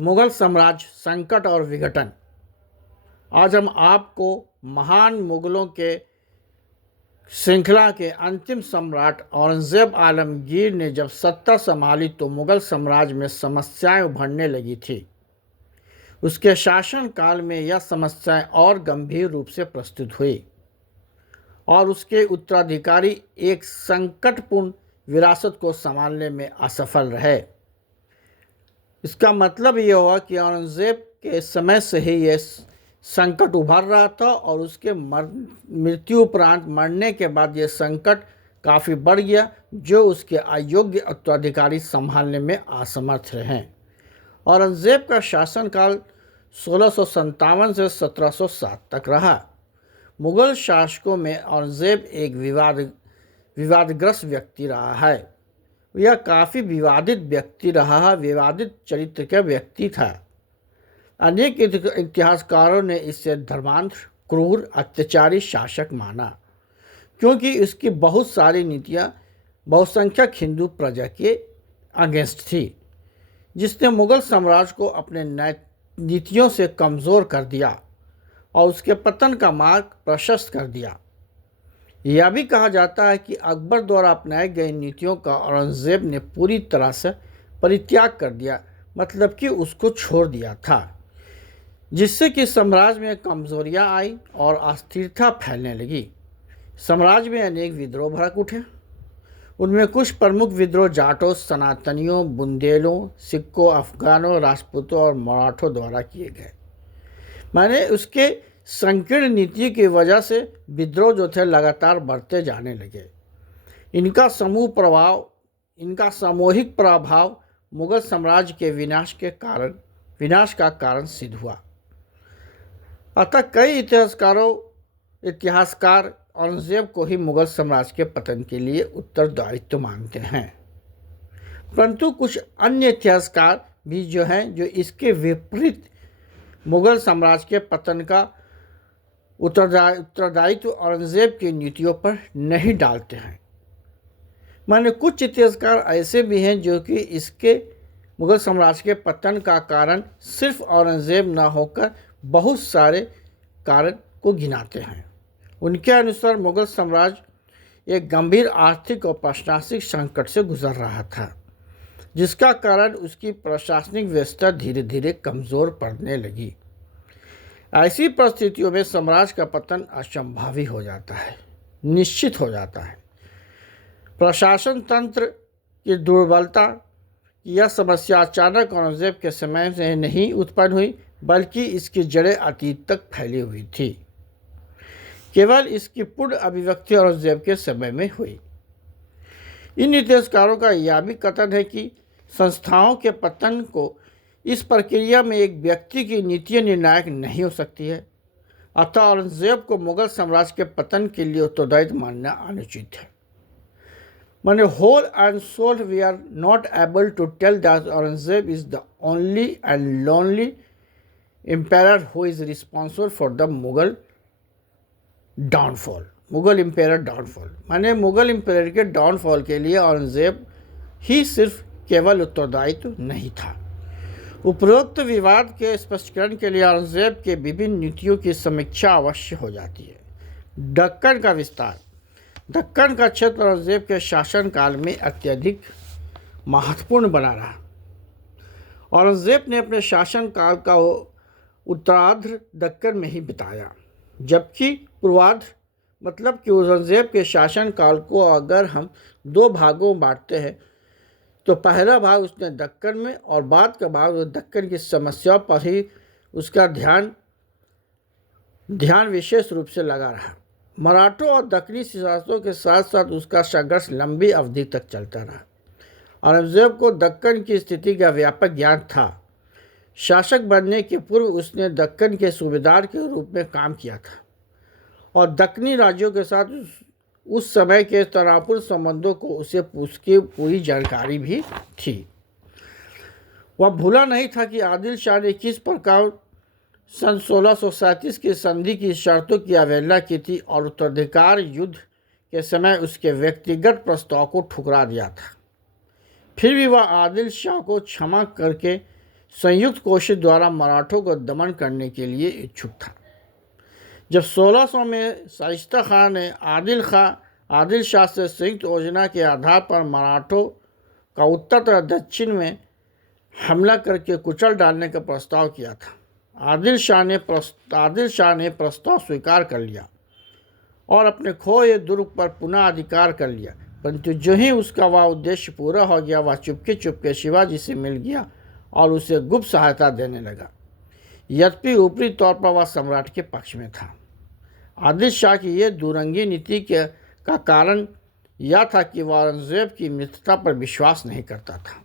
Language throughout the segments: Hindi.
मुगल साम्राज्य संकट और विघटन। आज हम आपको महान मुगलों के श्रृंखला के अंतिम सम्राट औरंगजेब आलमगीर ने जब सत्ता संभाली तो मुगल साम्राज्य में समस्याएं उभरने लगी थी। उसके शासनकाल में यह समस्याएं और गंभीर रूप से प्रस्तुत हुई और उसके उत्तराधिकारी एक संकटपूर्ण विरासत को संभालने में असफल रहे। इसका मतलब यह हुआ कि औरंगजेब के समय से ही यह संकट उभर रहा था और उसके मृत्यु उपरांत मरने के बाद यह संकट काफ़ी बढ़ गया, जो उसके अयोग्य उत्तराधिकारी संभालने में असमर्थ रहे। औरंगजेब का शासनकाल 1657 से 1707 तक रहा। मुगल शासकों में औरंगजेब एक विवादग्रस्त व्यक्ति रहा है। यह काफ़ी विवादित व्यक्ति रहा, विवादित चरित्र का व्यक्ति था। अनेक इतिहासकारों ने इसे धर्मांध, क्रूर, अत्याचारी शासक माना, क्योंकि इसकी बहुत सारी नीतियाँ बहुसंख्यक हिंदू प्रजा के अगेंस्ट थी, जिसने मुगल साम्राज्य को अपने नीतियों से कमज़ोर कर दिया और उसके पतन का मार्ग प्रशस्त कर दिया। यह भी कहा जाता है कि अकबर द्वारा अपनाई गई नीतियों का औरंगजेब ने पूरी तरह से परित्याग कर दिया, मतलब कि उसको छोड़ दिया था, जिससे कि साम्राज्य में कमजोरियां आई और अस्थिरता फैलने लगी। साम्राज्य में अनेक विद्रोह भड़क उठे। उनमें कुछ प्रमुख विद्रोह जाटों, सनातनियों, बुंदेलों, सिखों, अफगानों, राजपूतों और मराठों द्वारा किए गए। माने उसके संकीर्ण नीति की वजह से विद्रोह जो थे लगातार बढ़ते जाने लगे। इनका सामूहिक प्रभाव मुगल साम्राज्य के विनाश का कारण सिद्ध हुआ। अतः कई इतिहासकार औरंगजेब को ही मुगल साम्राज्य के पतन के लिए उत्तरदायित्व मानते हैं, परंतु कुछ अन्य इतिहासकार भी जो हैं जो इसके विपरीत मुगल साम्राज्य के पतन का उत्तरदायित्व औरंगजेब की नीतियों पर नहीं डालते हैं। माने कुछ इतिहासकार ऐसे भी हैं जो कि इसके मुगल साम्राज्य के पतन का कारण सिर्फ औरंगजेब न होकर बहुत सारे कारण को गिनाते हैं। उनके अनुसार मुगल साम्राज्य एक गंभीर आर्थिक और प्रशासनिक संकट से गुजर रहा था, जिसका कारण उसकी प्रशासनिक व्यवस्था धीरे धीरे कमज़ोर पड़ने लगी। ऐसी परिस्थितियों में साम्राज्य का पतन असंभावी हो जाता है, निश्चित हो जाता है। प्रशासन तंत्र की दुर्बलता की यह समस्या अचानक औरंगजेब के समय से नहीं उत्पन्न हुई, बल्कि इसकी जड़ें अतीत तक फैली हुई थी। केवल इसकी पूर्ण अभिव्यक्ति औरंगजेब के समय में हुई। इन इतिहासकारों का यह भी कथन है कि संस्थाओं के पतन को इस प्रक्रिया में एक व्यक्ति की नीति निर्णायक नहीं हो सकती है। अतः औरंगजेब को मुगल साम्राज्य के पतन के लिए उत्तरदायित्व मानना अनुचित है। माने whole and soul we are not able to tell that Aurangzeb is the only and lonely emperor who is responsible for the Mughal downfall. Mughal empire downfall माने मुगल एम्पायर के डाउनफॉल के लिए औरंगजेब ही सिर्फ केवल उत्तरदायित्व नहीं था। उपरोक्त विवाद के स्पष्टीकरण के लिए औरंगजेब के विभिन्न नीतियों की समीक्षा अवश्य हो जाती है। दक्कन का विस्तार। दक्कन का क्षेत्र औरंगजेब के शासनकाल में अत्यधिक महत्वपूर्ण बना रहा। औरंगजेब ने अपने शासनकाल का उत्तरार्ध दक्कन में ही बिताया, जबकि पूर्वार्ध मतलब कि औरंगजेब के शासनकाल को अगर हम दो भागों में बांटते हैं तो पहला भाग उसने दक्कन में और बाद का भाग वो दक्कन की समस्या पर ही उसका ध्यान विशेष रूप से लगा रहा। मराठों और दक्कनी शासकों के साथ साथ उसका संघर्ष लंबी अवधि तक चलता रहा। औरंगजेब को दक्कन की स्थिति का व्यापक ज्ञान था। शासक बनने के पूर्व उसने दक्कन के सूबेदार के रूप में काम किया था और दक्कनी राज्यों के साथ उस समय के तनावपूर्ण संबंधों को उसे उसकी पूरी जानकारी भी थी। वह भूला नहीं था कि आदिल शाह ने किस प्रकार सन 1637 की संधि की शर्तों की अवहेलना की थी और उत्तराधिकार युद्ध के समय उसके व्यक्तिगत प्रस्ताव को ठुकरा दिया था। फिर भी वह आदिल शाह को क्षमा करके संयुक्त कोशिश द्वारा मराठों को दमन करने के लिए इच्छुक था। जब 1600 में शाइस्ता खान ने आदिल शाह से संयुक्त योजना के आधार पर मराठों का उत्तर तथा दक्षिण में हमला करके कुचल डालने का प्रस्ताव किया था, आदिल शाह ने प्रस्ताव स्वीकार कर लिया और अपने खोए दुर्ग पर पुनः अधिकार कर लिया। परंतु जो ही उसका वह उद्देश्य पूरा हो गया, वह चुपके चुपके शिवाजी से मिल गया और उसे गुप्त सहायता देने लगा। यद्यपि ऊपरी तौर पर वह सम्राट के पक्ष में था। आदिल शाह की यह दुरंगी नीति का कारण यह था कि वह औरंगजेब की मित्रता पर विश्वास नहीं करता था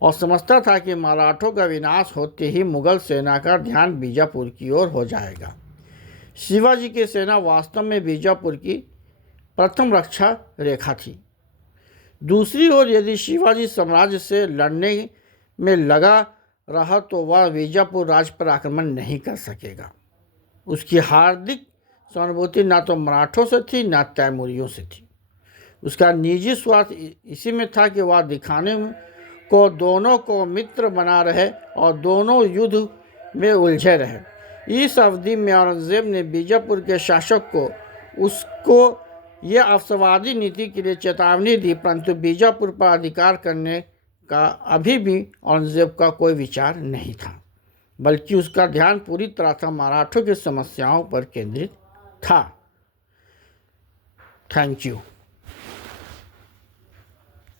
और समझता था कि मराठों का विनाश होते ही मुगल सेना का ध्यान बीजापुर की ओर हो जाएगा। शिवाजी की सेना वास्तव में बीजापुर की प्रथम रक्षा रेखा थी। दूसरी ओर यदि शिवाजी साम्राज्य से लड़ने में लगा रहा तो वह बीजापुर राज्य पर आक्रमण नहीं कर सकेगा। उसकी हार्दिक सहानुभूति न तो मराठों से थी न तैमूरियों से थी। उसका निजी स्वार्थ इसी में था कि वह दिखाने को दोनों को मित्र बना रहे और दोनों युद्ध में उलझे रहे। इस अवधि में औरंगजेब ने बीजापुर के शासक को उसको यह अवसरवादी नीति के लिए चेतावनी दी, परंतु बीजापुर पर अधिकार करने का अभी भी औरंगजेब का कोई विचार नहीं था, बल्कि उसका ध्यान पूरी तरह से मराठों की समस्याओं पर केंद्रित था। Thank you.